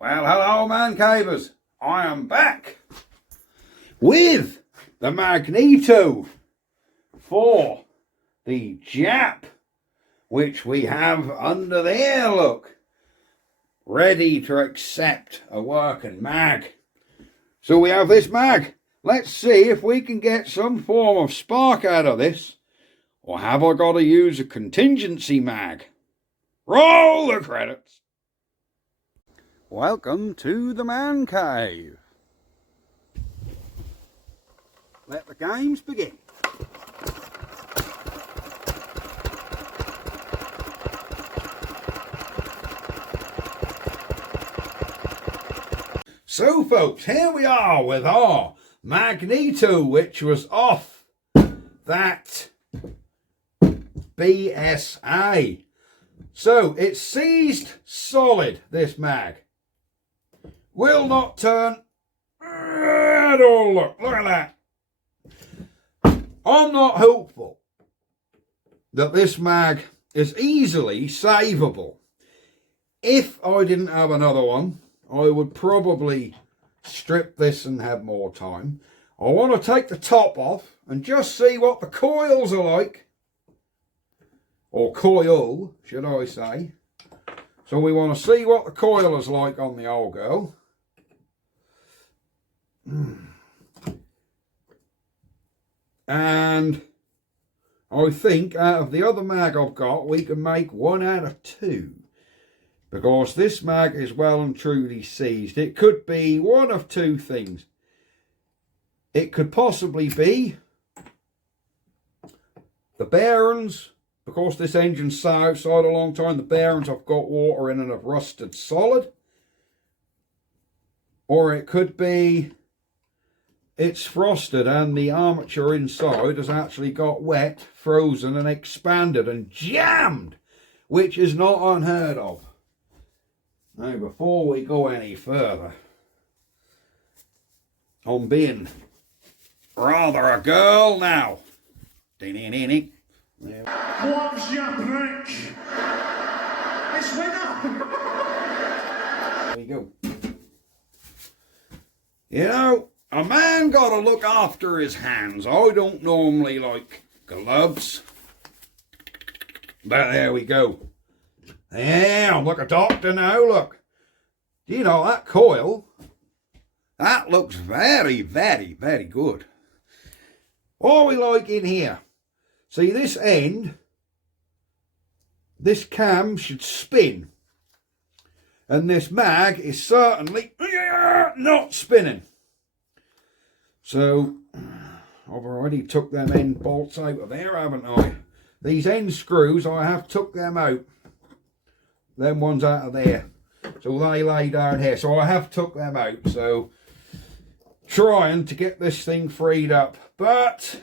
Well, hello, man cavers. I am back with the Magneto for the Jap, which we have under there, look, ready to accept a working mag. So we have this mag. Let's see if we can get some form of spark out of this, or have I got to use a contingency mag? Roll the credits. Welcome to the man cave. Let the games begin. So folks, here we are with our Magneto, which was off that BSA. So it's seized solid, this mag. Will not turn at all. Look at that. I'm not hopeful that this mag is easily savable. If I didn't have another one, I would probably strip this and have more time. I want to take the top off and just see what the coils are like. Or coil, should I say. So we want to see what the coil is like on the old girl. And I think out of the other mag I've got, we can make 1 out of 2. Because this mag is well and truly seized. It could be one of 2 things. It could possibly be the bearings. Because this engine's sat outside a long time, the bearings have got water in and have rusted solid. Or it could be it's frosted and the armature inside has actually got wet, frozen and expanded and jammed, which is not unheard of. Now, before we go any further, I'm being rather a girl now. What's happening? It's winner. There we go. You know, a man got to look after his hands. I don't normally like gloves. But there we go. Yeah, I'm like a doctor now, look. Do you know that coil? That looks very, very, very good. What are we like in here? See, this end, this cam should spin. And this mag is certainly not spinning. So, I've already took them end bolts out of there, haven't I? These end screws, I have took them out. Them ones out of there. So they lay down here. So I have took them out. So, trying to get this thing freed up. But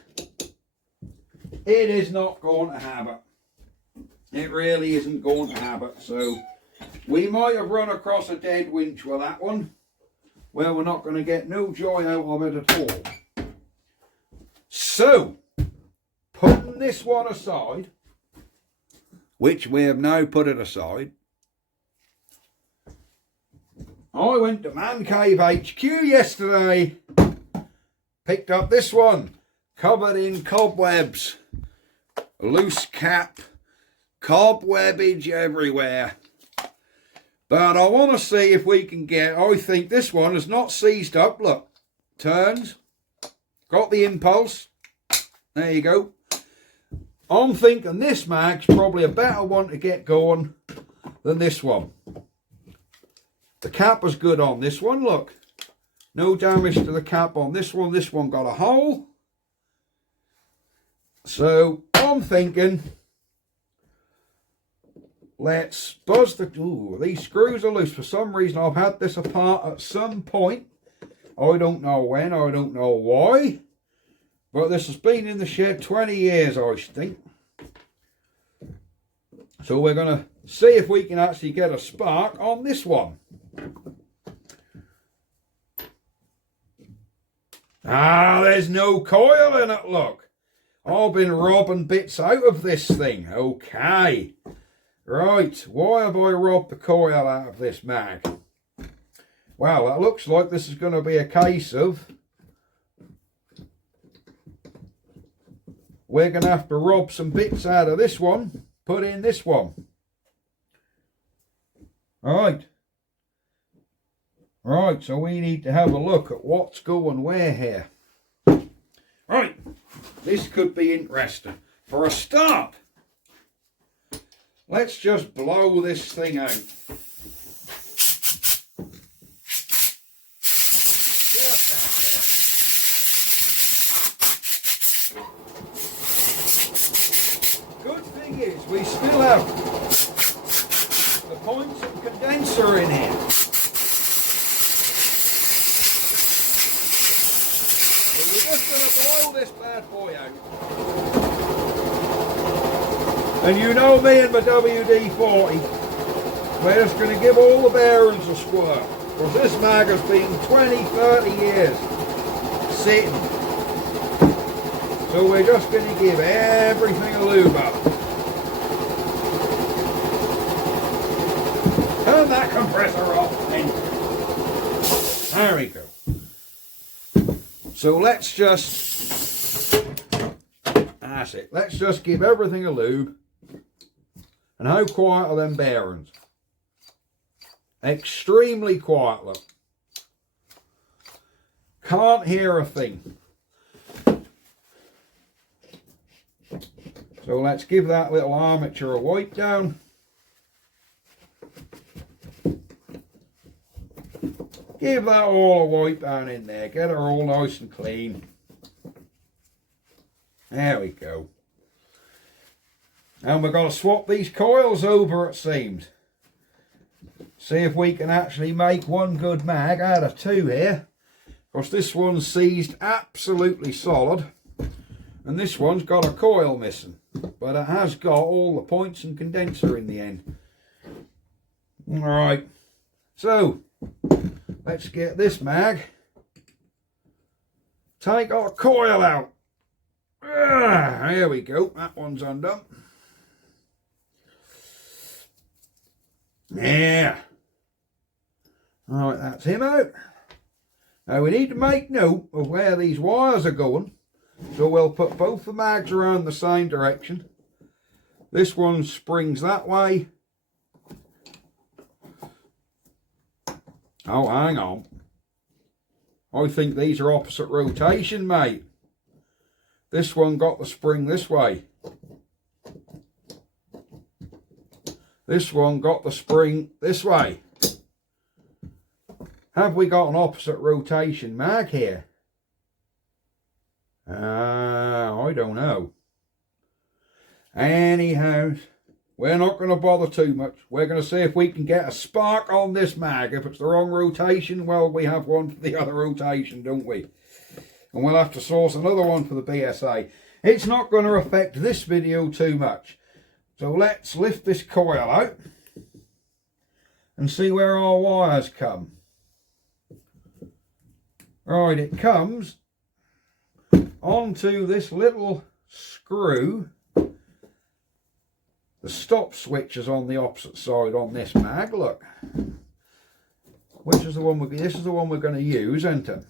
it is not going to have it. It really isn't going to have it. So, we might have run across a dead winch with that one. Well, we're not going to get no joy out of it at all. So, putting this one aside, which we have now put it aside, I went to Man Cave HQ yesterday, picked up this one, covered in cobwebs, loose cap, cobwebbage everywhere. But I want to see if we can get, I think this one is not seized up, look, turns, got the impulse, there you go. I'm thinking this mag's probably a better one to get going than this one. The cap was good on this one, look. No damage to the cap on this one got a hole. So, I'm thinking, let's buzz the... Ooh, these screws are loose. For some reason, I've had this apart at some point. I don't know when, I don't know why. But this has been in the shed 20 years, I think. So we're going to see if we can actually get a spark on this one. Ah, there's no coil in it, look. I've been robbing bits out of this thing. Okay. Right, why have I robbed the coil out of this mag? Well, it looks like this is going to be a case of we're going to have to rob some bits out of this one, put in this one. Right. Right, so we need to have a look at what's going where here. Right, this could be interesting. For a start, let's just blow this thing out. Good thing is we still have the points and condenser in here. So we're just going to blow this bad boy out. And you know me and my WD-40, we're just going to give all the bearings a squirt. Because this mag has been 20, 30 years sitting. So we're just going to give everything a lube up. Turn that compressor off then. There we go. So let's just, that's it. Let's just give everything a lube. And how quiet are them bearings? Extremely quiet, look. Can't hear a thing. So let's give that little armature a wipe down. Give that all a wipe down in there. Get her all nice and clean. There we go. And we're going to swap these coils over, it seems. See if we can actually make one good mag out of two here. Because this one's seized absolutely solid. And this one's got a coil missing. But it has got all the points and condenser in the end. Alright. So, let's get this mag. Take our coil out. There we go. That one's undone. Yeah. Alright, that's him out. Now we need to make note of where these wires are going. So we'll put both the mags around the same direction. This one springs that way. Oh, hang on. I think these are opposite rotation, mate. This one got the spring this way. This one got the spring this way. Have we got an opposite rotation mag here? I don't know. Anyhow, we're not going to bother too much. We're going to see if we can get a spark on this mag. If it's the wrong rotation, well, we have one for the other rotation, don't we? And we'll have to source another one for the BSA. It's not going to affect this video too much. So let's lift this coil out and see where our wires come. Right, it comes onto this little screw. The stop switch is on the opposite side on this mag, look. Which is the one this is the one we're going to use, isn't it?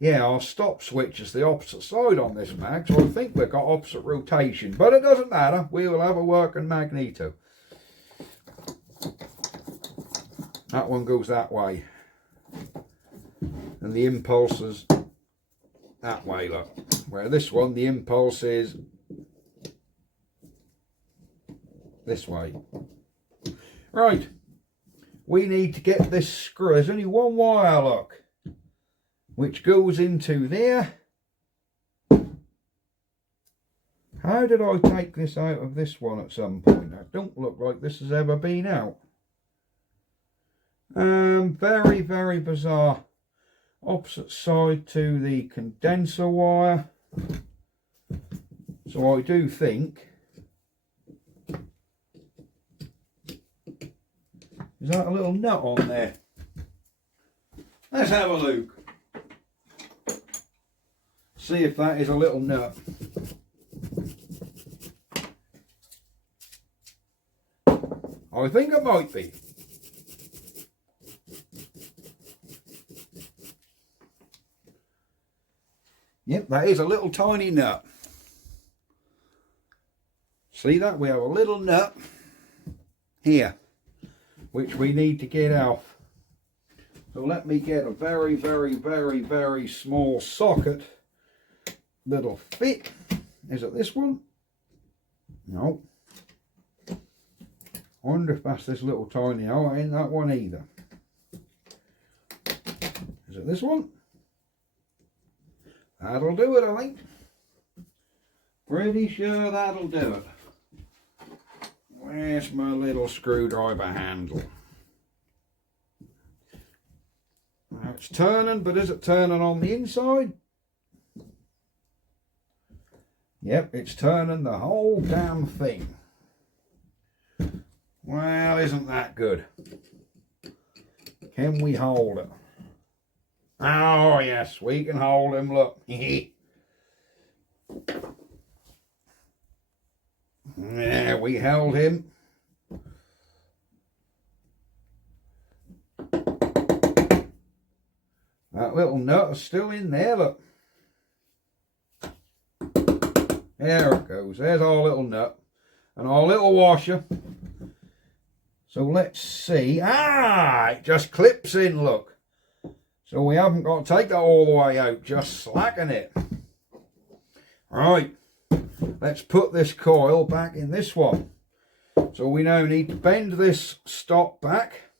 Yeah, our stop switch is the opposite side on this mag, so I think we've got opposite rotation. But it doesn't matter, we will have a working Magneto. That one goes that way. And the impulse is that way, look. Where this one, the impulse is this way. Right, we need to get this screw. There's only one wire, look, which goes into there. How did I take this out of this one at some point? That don't look like this has ever been out. Very, very bizarre. Opposite side to the condenser wire. So I do think, is that a little nut on there? Let's have a look. See if that is a little nut. I think it might be. Yep, that is a little tiny nut. See that? We have a little nut here, which we need to get off. So let me get a very, very, very, very small socket that'll fit. Is it this one? No. I wonder if that's this little tiny. Oh, ain't that one either. Is it this one? That'll do it, I think. Pretty sure that'll do it. Where's my little screwdriver handle? Now it's turning, but is it turning on the inside? Yep, it's turning the whole damn thing. Well, isn't that good? Can we hold it? Oh, yes, we can hold him, look. Yeah, we held him. That little nut is still in there, look. There it goes. There's our little nut and our little washer. So let's see. Ah, it just clips in, look. So we haven't got to take that all the way out, just slacken it. Right, let's put this coil back in this one. So we now need to bend this stop back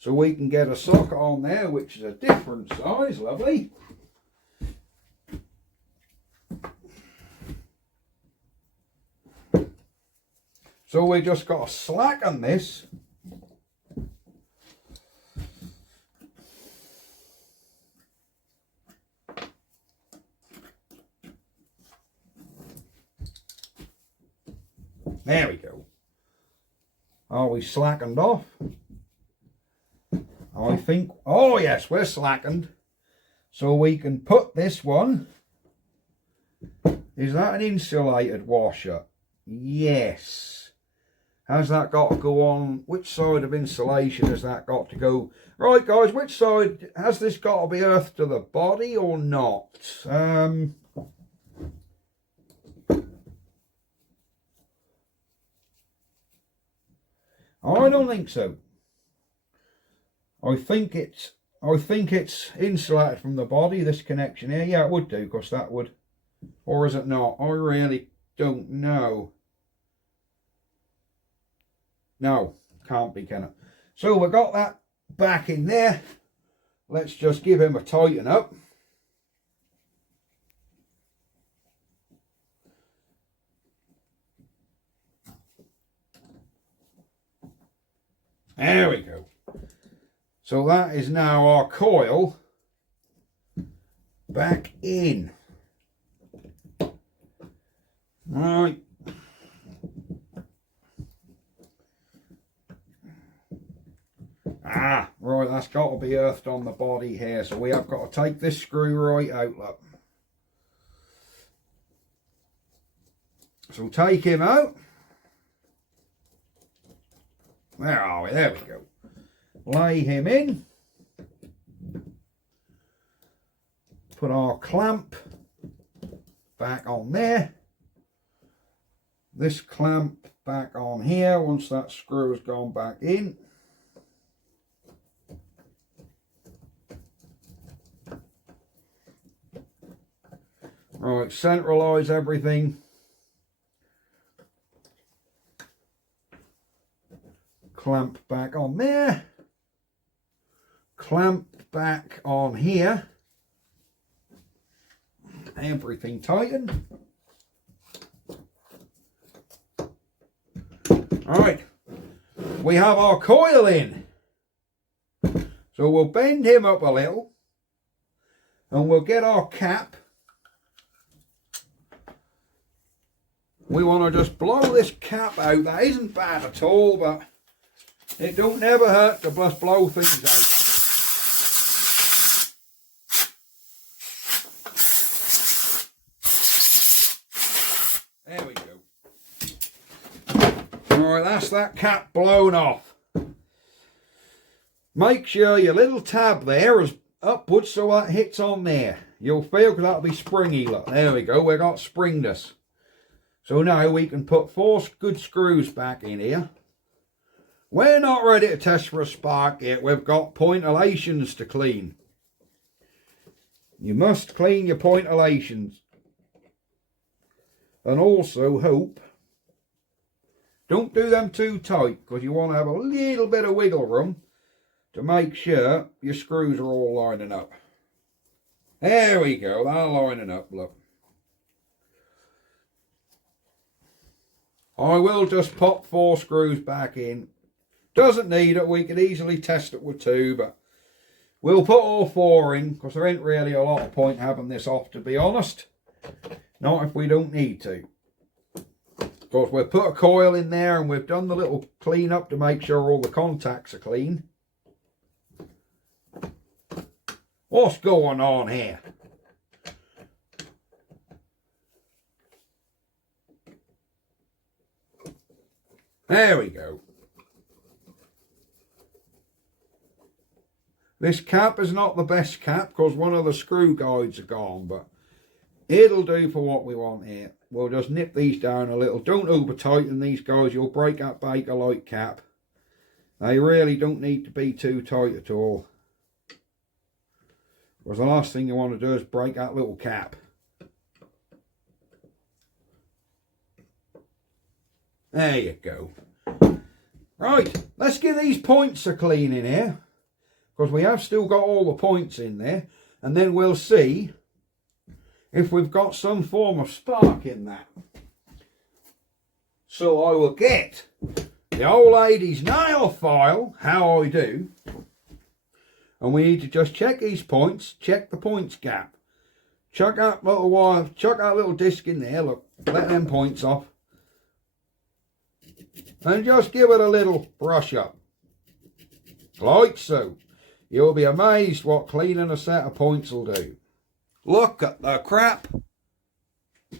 so we can get a socket on there, which is a different size, lovely. So we just got to slacken this. There we go. Are we slackened off? I think, oh yes, we're slackened. So we can put this one. Is that an insulated washer? Yes. Has that got to go on? Which side of insulation has that got to go? Right, guys, which side has this got to be earthed to the body or not? I don't think so. I think it's insulated from the body, this connection here. Yeah, it would do, because that would, or is it not? I really don't know. No, can't be, can it? So we got that back in there. Let's just give him a tighten up. There we go. So that is now our coil back in. Right. Right, that's got to be earthed on the body here. So we have got to take this screw right out, look. So take him out. Where are we? There we go. Lay him in. Put our clamp back on there. This clamp back on here once that screw has gone back in. Right, centralise everything. Clamp back on there. Clamp back on here. Everything tightened. Alright, we have our coil in. So we'll bend him up a little and we'll get our cap. We want to just blow this cap out. That isn't bad at all, but it don't never hurt to just blow things out. There we go. Alright, that's that cap blown off. Make sure your little tab there upwards so that hits on there. You'll feel, because that'll be springy. Look, there we go, we got springness. So now we can put 4 good screws back in here. We're not ready to test for a spark yet. We've got pointillations to clean. You must clean your pointillations. And also hope, don't do them too tight, because you want to have a little bit of wiggle room to make sure your screws are all lining up. There we go, they're lining up, look. I will just pop 4 screws back in. Doesn't need it, we could easily test it with 2, but we'll put all 4 in, because there ain't really a lot of point having this off, to be honest. Not if we don't need to. Of course, we've put a coil in there and we've done the little clean up to make sure all the contacts are clean. What's going on here? There we go. This cap is not the best cap because one of the screw guides are gone, but it'll do for what we want here. We'll just nip these down a little. Don't over tighten these guys, you'll break that Bakelite cap. They really don't need to be too tight at all, because the last thing you want to do is break that little cap. There you go. Right, let's give these points a clean in here, because we have still got all the points in there, and then we'll see if we've got some form of spark in that. So I will get the old lady's nail file, how I do, and we need to just check these points, check the points gap. Chuck that little wire, chuck that little disc in there, look, let them points off. And just give it a little brush up. Like so. You'll be amazed what cleaning a set of points will do. Look at the crap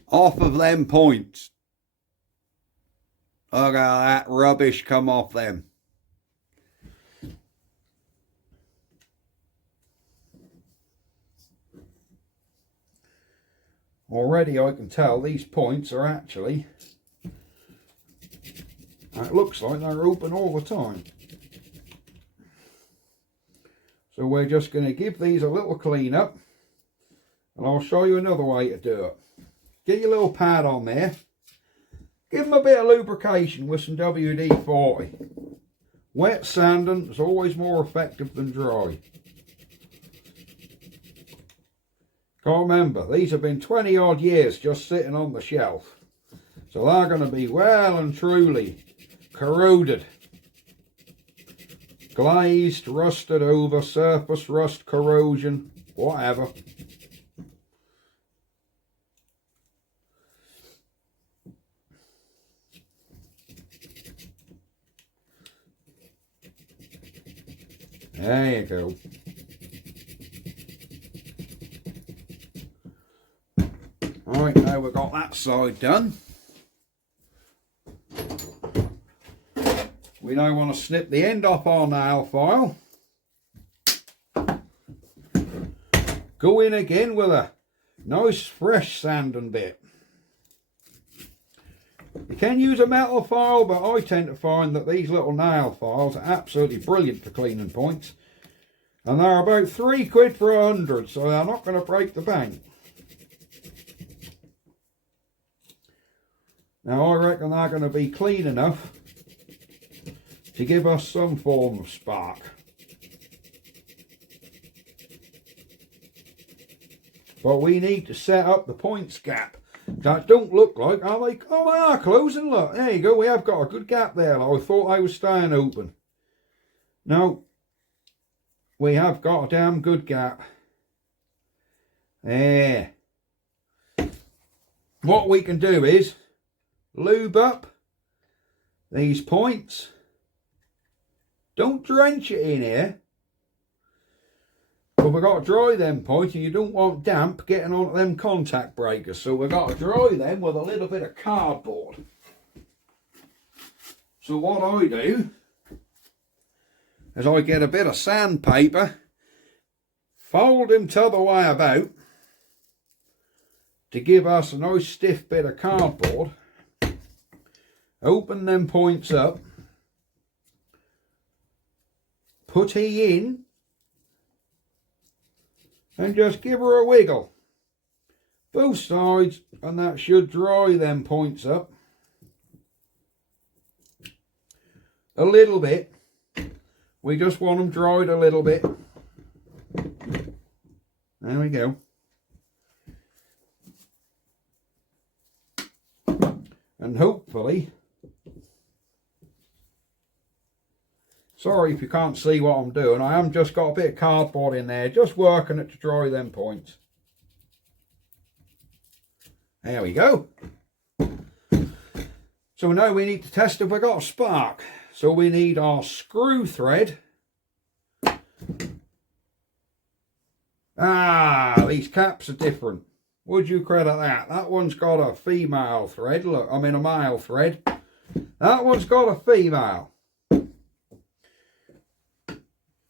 off of them points. Look at that rubbish come off them. Already I can tell these points are actually, it looks like they're open all the time. So we're just going to give these a little clean up, and I'll show you another way to do it. Get your little pad on there, give them a bit of lubrication with some WD-40. Wet sanding is always more effective than dry. Can't remember, these have been 20 odd years just sitting on the shelf, so they're going to be well and truly corroded, glazed, rusted over, surface rust, corrosion, whatever. There you go. Right, now we've got that side done. We now want to snip the end off our nail file. Go in again with a nice fresh sanding bit. You can use a metal file, but I tend to find that these little nail files are absolutely brilliant for cleaning points. And they're about £3 for 100, so they're not going to break the bank. Now I reckon they're going to be clean enough to give us some form of spark. But we need to set up the points gap. That don't look like, are they? Oh, they are closing, look. There you go, we have got a good gap there. I thought they were staying open. No, we have got a damn good gap. There. What we can do is lube up these points. Don't drench it in here, but we've got to dry them points, and you don't want damp getting onto them contact breakers, so we've got to dry them with a little bit of cardboard. So what I do is I get a bit of sandpaper, fold him t'other way about to give us a nice stiff bit of cardboard. Open them points up, put he in, and just give her a wiggle. Both sides, and that should dry them points up. A little bit. We just want them dried a little bit. There we go. And hopefully, sorry if you can't see what I'm doing, I am just got a bit of cardboard in there, just working it to dry them points. There we go. So now we need to test if we've got a spark. So we need our screw thread. Ah, these caps are different. Would you credit that? That one's got a female thread. Look, I mean a male thread. That one's got a female.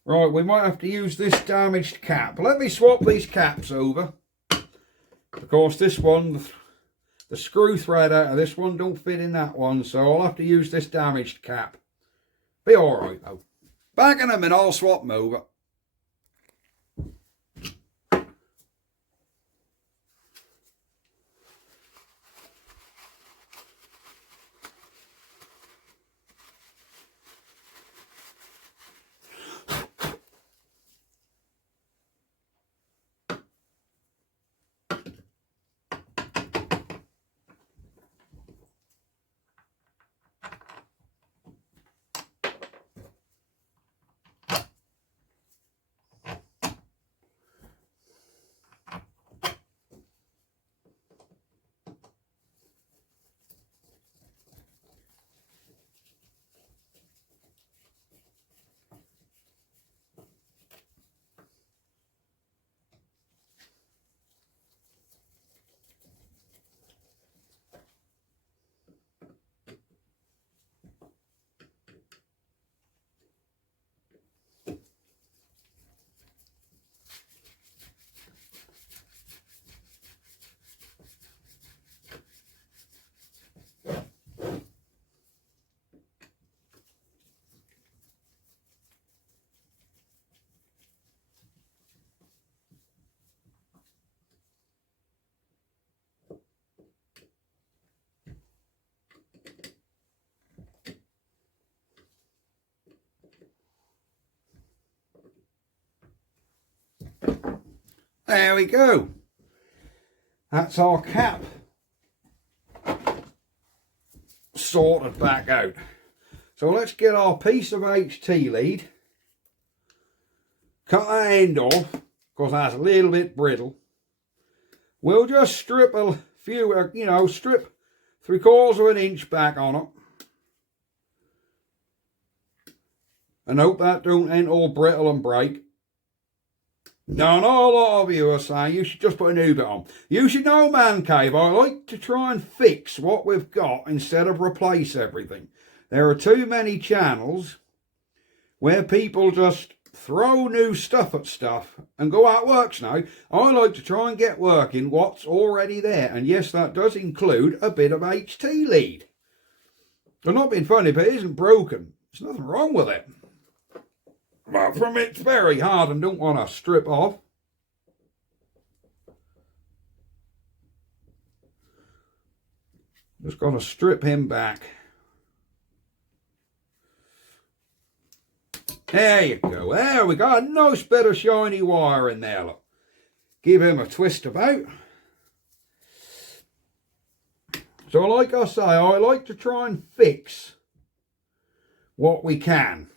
Right, we might have to use this damaged cap. Let me swap these caps over. Of course, this one, the screw thread out of this one don't fit in that one, so I'll have to use this damaged cap. Be alright though. Back in a minute, I'll swap them over. There we go. That's our cap sorted back out. So let's get our piece of HT lead. Cut that end off, because that's a little bit brittle. We'll just strip a few, strip 3/4 of an inch back on it. And hope that don't end all brittle and break. Now, I know a lot of you are saying you should just put a new bit on. You should know, Man Cave, I like to try and fix what we've got instead of replace everything. There are too many channels where people just throw new stuff at stuff and go, "That works now." I like to try and get working what's already there. And yes, that does include a bit of HT lead. I'm not being funny, but it isn't broken. There's nothing wrong with it. But from it's very hard and don't want to strip off. Just got to strip him back. There you go. There we got a nice bit of shiny wire in there. Look. Give him a twist about. So like I say, I like to try and fix what we can.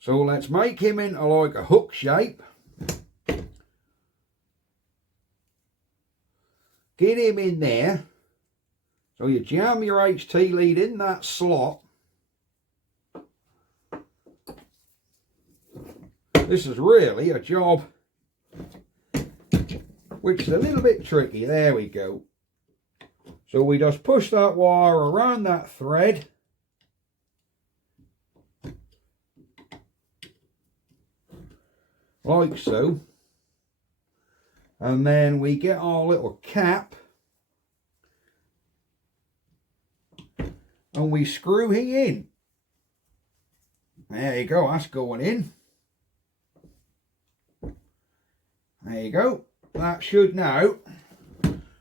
So let's make him into like a hook shape. Get him in there. So you jam your HT lead in that slot. This is really a job which is a little bit tricky. There we go. So we just push that wire around that thread. like so. And then we get our little cap and we screw he in. There you go, that's going in. There you go. That should now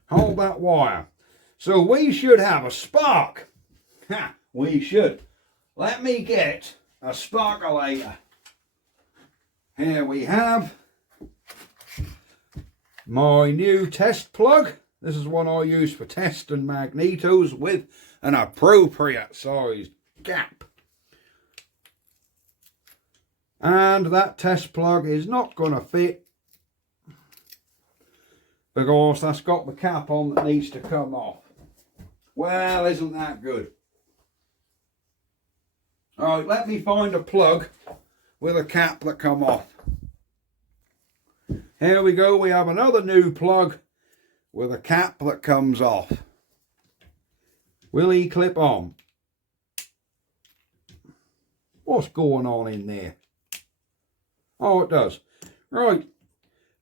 hold that wire. So we should have a spark. Ha! We should. Let me get a sparkulator. Here we have my new test plug. This is one I use for testing magnetos with an appropriate sized gap. And that test plug is not going to fit because that's got the cap on that needs to come off. Well, isn't that good? Alright, let me find a plug with a cap that come off. Here we go, we have another new plug with a cap that comes off. Will he clip on? What's going on in there? Oh, it does. Right,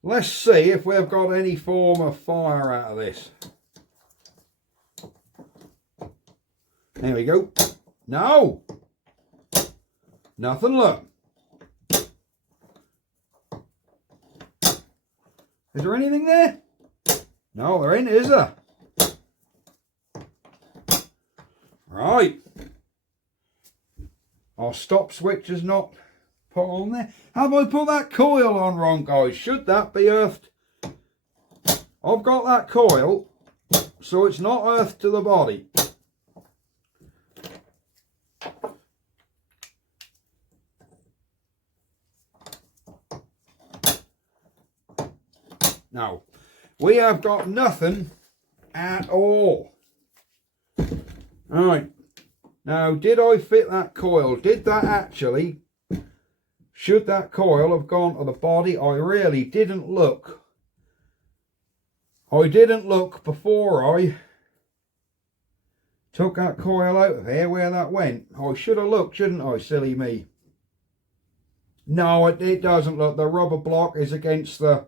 let's see if we've got any form of fire out of this. There we go. No! Nothing, look. Is there anything there? No, there ain't, is there? Right. Our stop switch is not put on there. Have I put that coil on wrong, guys? Should that be earthed? I've got that coil, so it's not earthed to the body. No, we have got nothing at all. Right, now did I fit that coil? Did that actually, should that coil have gone to the body? I really didn't look. I didn't look before I took that coil out of here where that went. I should have looked, shouldn't I, silly me? No, it doesn't look. The rubber block is against the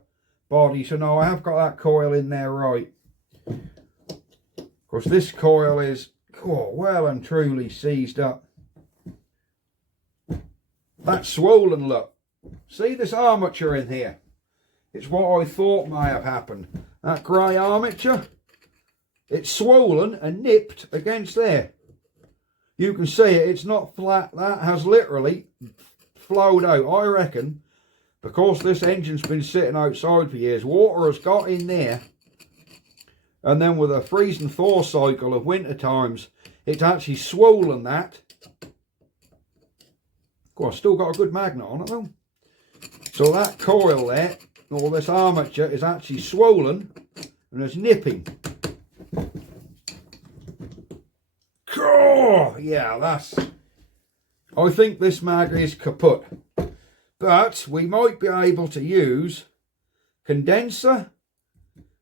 body, so no, I have got that coil in there right. Because this coil is well and truly seized up. That's swollen, look. See this armature in here? It's what I thought may have happened. That grey armature, it's swollen and nipped against there. You can see it, it's not flat. That has literally flowed out. I reckon because this engine's been sitting outside for years, water has got in there, and then with a freeze and thaw cycle of winter times, it's actually swollen that. Of course, still got a good magnet on it though. So that coil there, or this armature, is actually swollen and is nipping. Oh, yeah, I think this mag is kaput. But we might be able to use condenser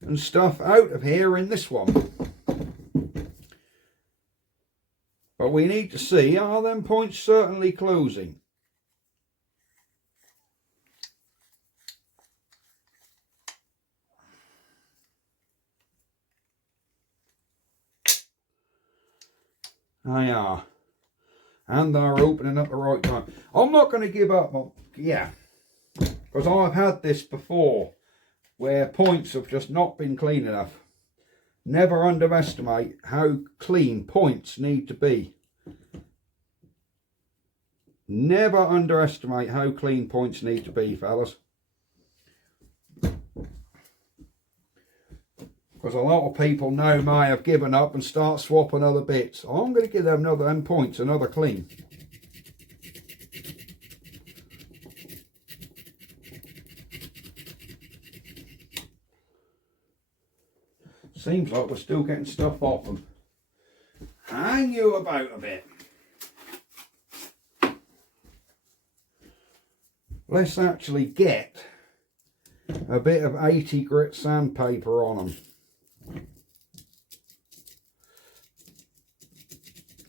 and stuff out of here in this one. But we need to see, are them points certainly closing? They are. And they're opening at the right time. I'm not going to give up on, because I've had this before where points have just not been clean enough. Never underestimate how clean points need to be. Never underestimate how clean points need to be, fellas. Because a lot of people now may have given up and start swapping other bits. I'm going to give them them points another clean. Seems like we're still getting stuff off them. Hang you about a bit. Let's actually get a bit of 80 grit sandpaper on them.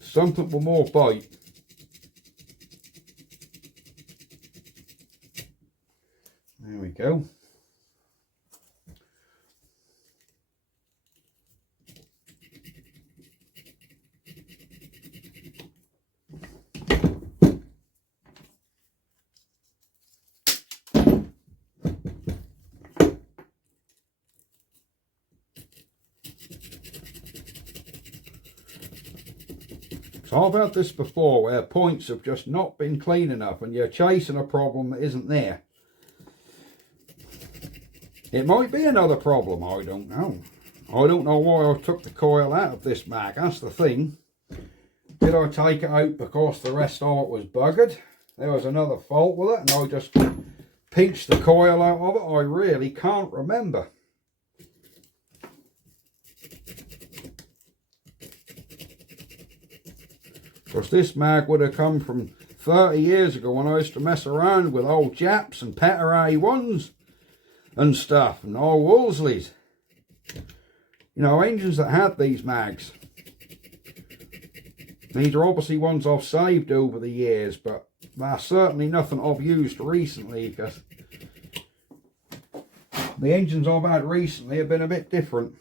Something with more bite. There we go. So I've had this before where points have just not been clean enough and you're chasing a problem that isn't there. It might be another problem, I don't know. I don't know why I took the coil out of this mag, that's the thing. Did I take it out because the rest of it was buggered? There was another fault with it and I just pinched the coil out of it? I really can't remember. Because this mag would have come from 30 years ago when I used to mess around with old Japs and Petter A1s and stuff and old Wolseleys. You know, engines that had these mags. These are obviously ones I've saved over the years, but they're certainly nothing I've used recently because the engines I've had recently have been a bit different.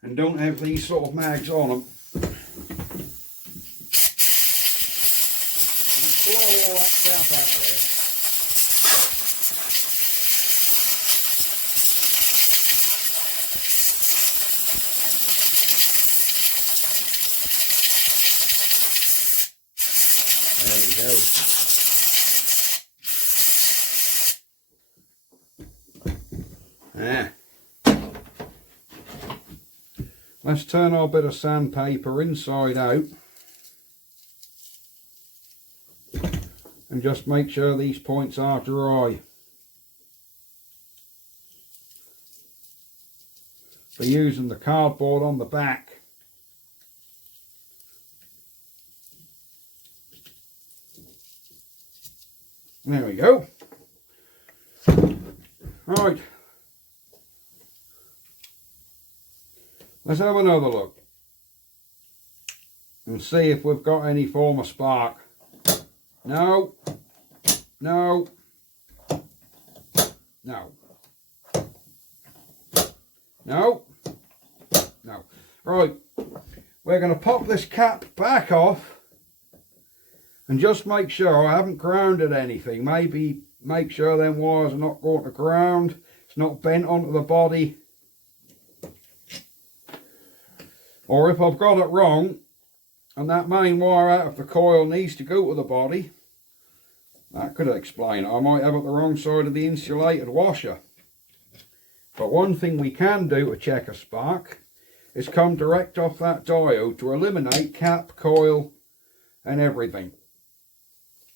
And don't have these sort of mags on them. Let's blow all that crap out of there. There we go. Let's turn our bit of sandpaper inside out and just make sure these points are dry. We're using the cardboard on the back. There we go. Right. Let's have another look and see if we've got any form of spark. No, no, no, no, no. Right, we're going to pop this cap back off and just make sure I haven't grounded anything. Maybe make sure them wires are not going to ground, it's not bent onto the body. Or if I've got it wrong and that main wire out of the coil needs to go to the body, that could explain it. I might have it the wrong side of the insulated washer. But one thing we can do to check a spark is come direct off that diode to eliminate cap, coil and everything.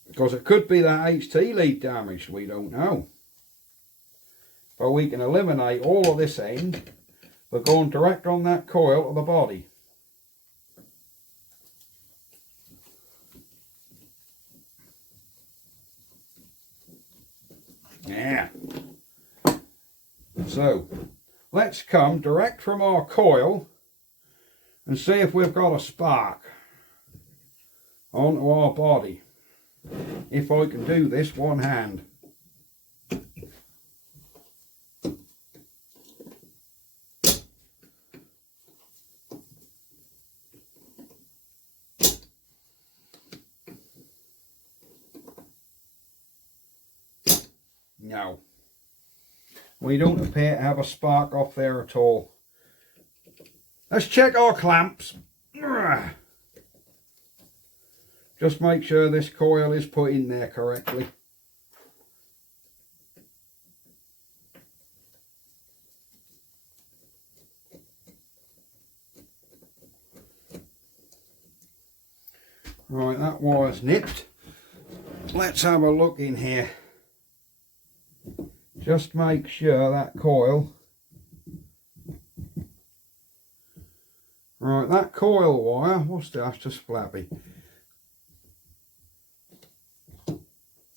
Because it could be that HT lead damaged, we don't know. But we can eliminate all of this end. We're going direct on that coil to the body. Yeah. So, let's come direct from our coil and see if we've got a spark onto our body. If I can do this one hand. No, we don't appear to have a spark off there at all. Let's check our clamps. Just make sure this coil is put in there correctly. Right, that wire's nipped. Let's have a look in here. Just make sure that coil, right, that coil wire, what's that? That's just flappy.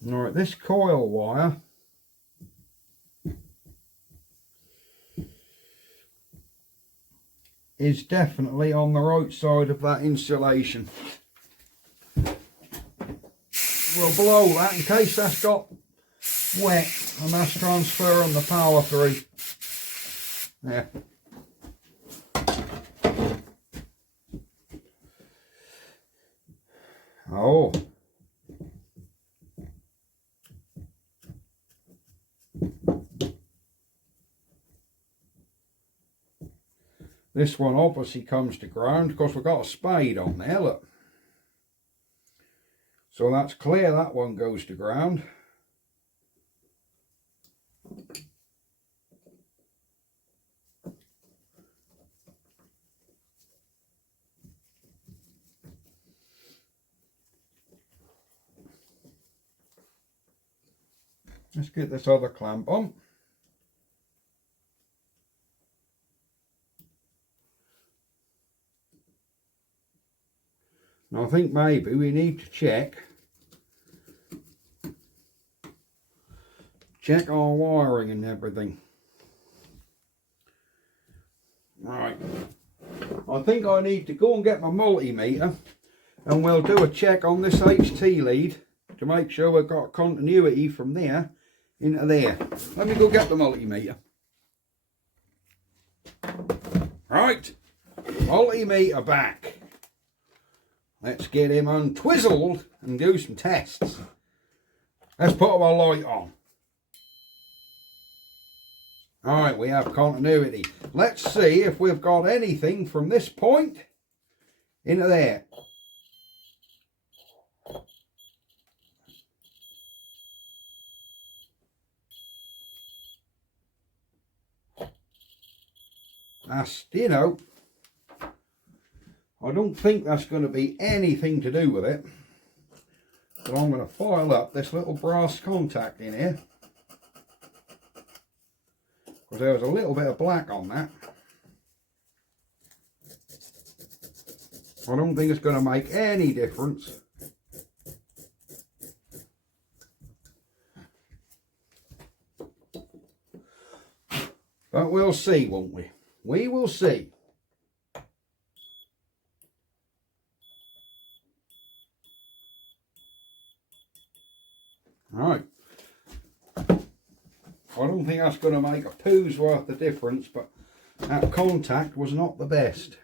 Right, this coil wire is definitely on the right side of that insulation. we'll blow that in case that's got wet and that's transferring the power through. Yeah. Oh. This one obviously comes to ground because we've got a spade on there, look. So that's clear, that one goes to ground. Let's get this other clamp on. Now I think maybe we need to check our wiring and everything. Right. I think I need to go and get my multimeter and we'll do a check on this HT lead to make sure we've got continuity from there into there. Let me go get the multimeter. Right, multimeter back. Let's get him untwizzled and do some tests. Let's put our light on. Alright, we have continuity. Let's see if we've got anything from this point into there. That's, you know, I don't think that's going to be anything to do with it. But I'm going to file up this little brass contact in here. Because there was a little bit of black on that. I don't think it's going to make any difference. But we'll see, won't we? We will see. Alright. I don't think that's going to make a poo's worth of difference, but that contact was not the best.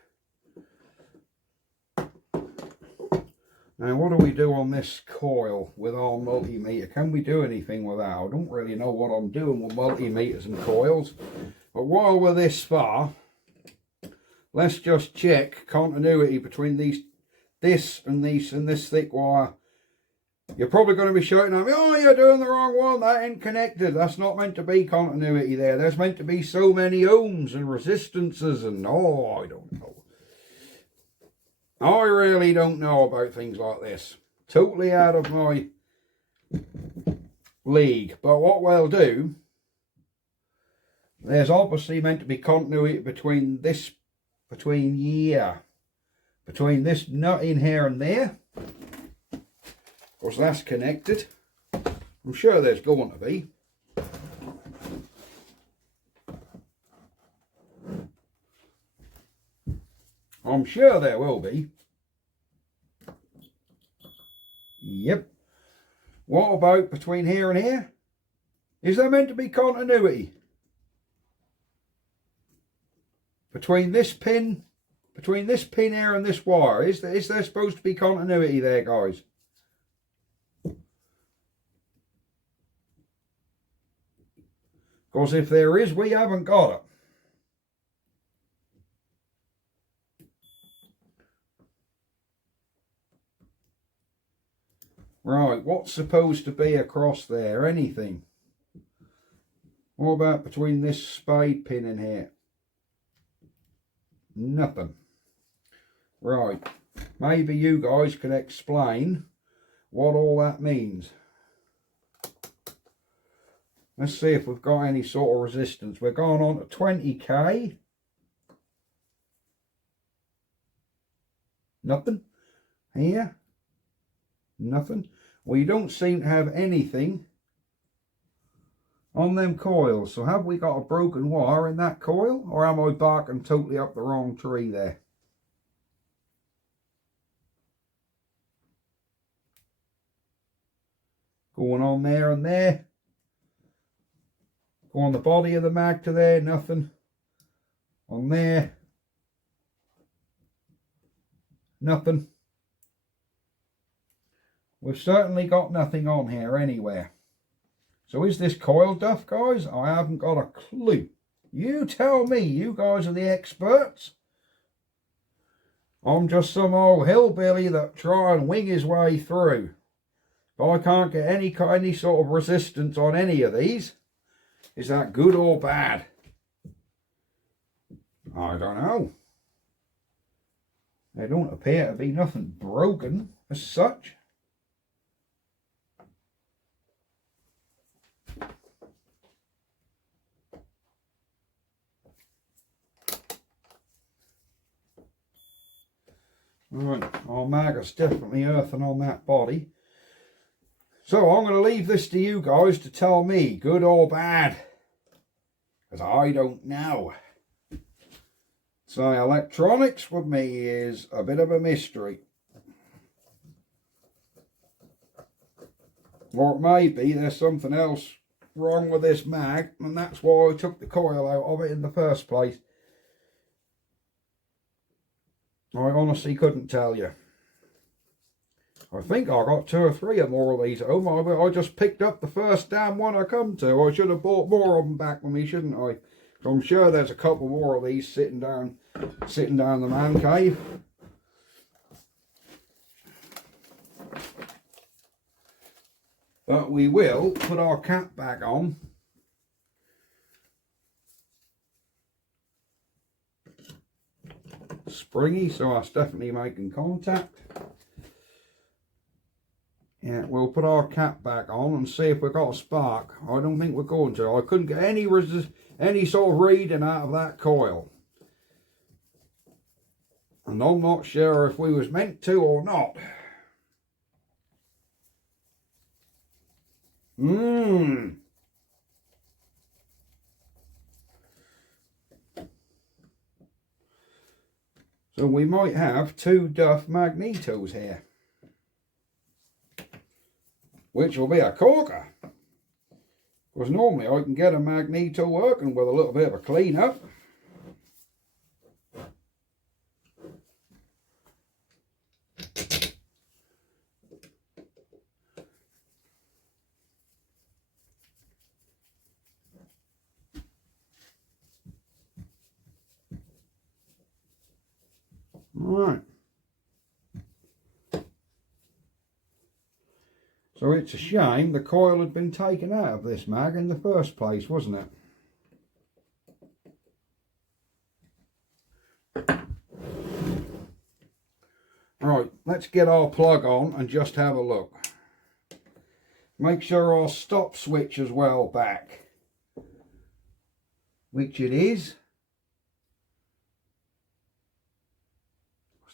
Now what do we do on this coil with our multimeter? Can we do anything with that? I don't really know what I'm doing with multimeters and coils. But while we're this far, let's just check continuity between this and this thick wire. You're probably going to be shouting at me, oh, you're doing the wrong one, that ain't connected. That's not meant to be continuity there. There's meant to be so many ohms and resistances and, oh, I don't know. I really don't know about things like this. Totally out of my league. But what we'll do, there's obviously meant to be continuity between this nut in here and there. Of course, that's connected. I'm sure there's going to be. I'm sure there will be. Yep. What about between here and here? Is there meant to be continuity? Between this pin here and this wire, is there supposed to be continuity there, guys? Because if there is, we haven't got it. Right, what's supposed to be across there? Anything? What about between this spade pin in here? Nothing. Right, maybe you guys can explain what all that means. Let's see if we've got any sort of resistance. We're going on to 20k. Nothing. Here. Nothing. We don't seem to have anything on them coils. So have we got a broken wire in that coil? Or am I barking totally up the wrong tree there? Going on there and there. Go on the body of the mag to there, nothing. On there. Nothing. We've certainly got nothing on here anywhere. So is this coil duff, guys? I haven't got a clue. You tell me, you guys are the experts. I'm just some old hillbilly that try and wing his way through. But I can't get any sort of resistance on any of these. Is that good or bad? I don't know. There don't appear to be nothing broken as such. Right, our magot's definitely earthing on that body. So I'm going to leave this to you guys to tell me, good or bad. Because I don't know. So electronics with me is a bit of a mystery. Or it may be there's something else wrong with this mag, and that's why I took the coil out of it in the first place. I honestly couldn't tell you. I think I got 2 or 3 or more of these at home. I just picked up the first damn one I come to. I should have bought more of them back with me, shouldn't I? So I'm sure there's a couple more of these sitting down the man cave. But we will put our cap back on. Springy, so that's definitely making contact. Yeah, we'll put our cap back on and see if we've got a spark. I don't think we're going to. I couldn't get any sort of reading out of that coil. And I'm not sure if we was meant to or not. So we might have 2 Duff Magnetos here. Which will be a corker. Because normally I can get a Magneto working with a little bit of a clean up. Alright. So it's a shame the coil had been taken out of this mag in the first place, wasn't it? Right, let's get our plug on and just have a look. Make sure our stop switch is well back. Which it is.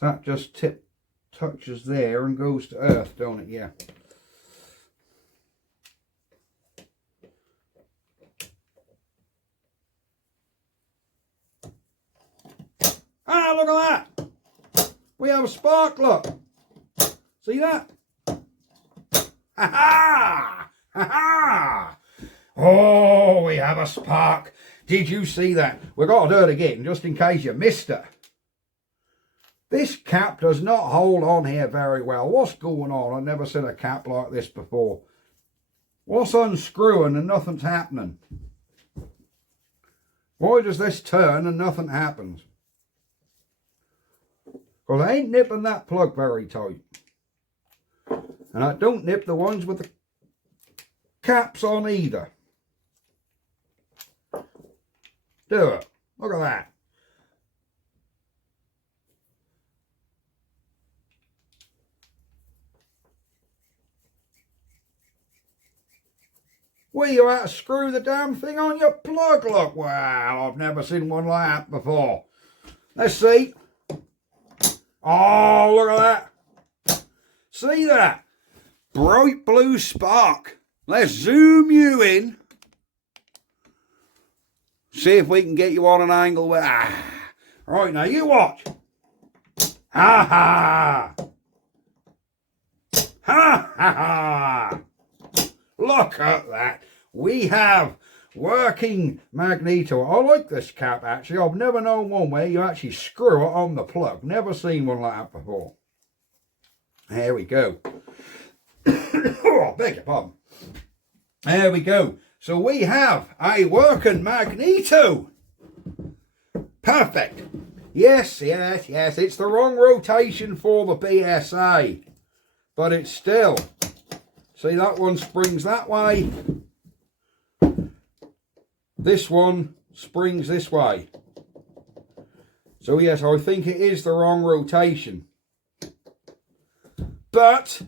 That just touches there and goes to earth, don't it? Yeah. Ah, look at that! We have a spark, look! See that? Ha ha! Ha ha! Oh, we have a spark! Did you see that? We've got to do it again, just in case you missed it. This cap does not hold on here very well. What's going on? I've never seen a cap like this before. What's unscrewing and nothing's happening? Why does this turn and nothing happens? Because I ain't nipping that plug very tight. And I don't nip the ones with the caps on either. Do it. Look at that. Well, you had to screw the damn thing on your plug, look. Wow, I've never seen one like that before. Let's see. Oh, look at that. See that? Bright blue spark. Let's zoom you in. See if we can get you on an angle with... Right, now you watch. Ha ha. Ha ha ha. Look at that. We have working Magneto. I like this cap, actually. I've never known one where you actually screw it on the plug. Never seen one like that before. There we go. Oh, beg your pardon. There we go. So we have a working Magneto. Perfect. Yes, yes, yes. It's the wrong rotation for the BSA. But it's still. See, that one springs that way. This one springs this way. So yes, I think it is the wrong rotation. But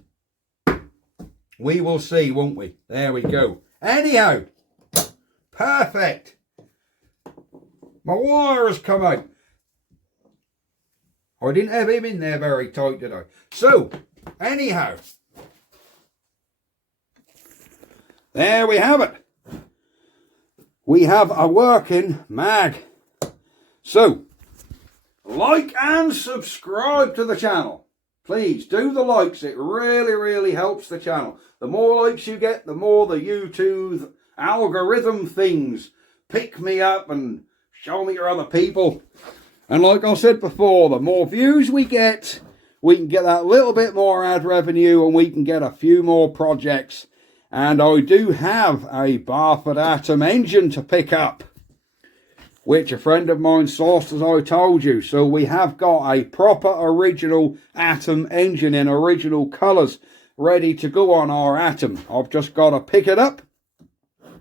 we will see, won't we? There we go. Anyhow, perfect. My wire has come out. I didn't have him in there very tight, did I? So, anyhow, there we have it. We have a working mag. So, like and subscribe to the channel. Please do the likes. It really, really helps the channel. The more likes you get, the more the YouTube algorithm things pick me up and show me your other people. And like I said before, the more views we can get that little bit more ad revenue, and we can get a few more projects. And I do have a Barford Atom engine to pick up, which a friend of mine sourced, as I told you. So we have got a proper original Atom engine in original colours ready to go on our Atom. I've just got to pick it up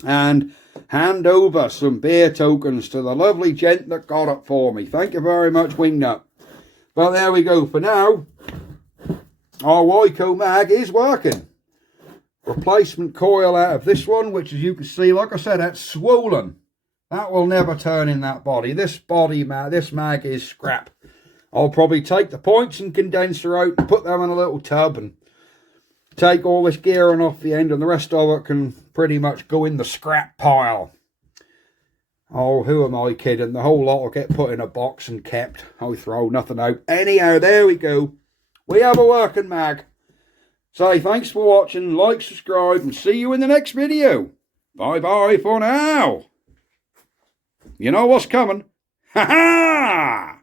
and hand over some beer tokens to the lovely gent that got it for me. Thank you very much, Wingnut. But there we go. For now, our Wico mag is working. Replacement coil out of this one, which as you can see, like I said, that's swollen. That will never turn in that body. This mag is scrap. I'll probably take the points and condenser out and put them in a little tub and take all this gearing off the end, and the rest of it can pretty much go in the scrap pile. Oh, who am I kidding? The whole lot will get put in a box and kept. I'll throw nothing out. Anyhow, there we go. We have a working mag. Say thanks for watching, like, subscribe, and see you in the next video. Bye-bye for now. You know what's coming. Ha-ha!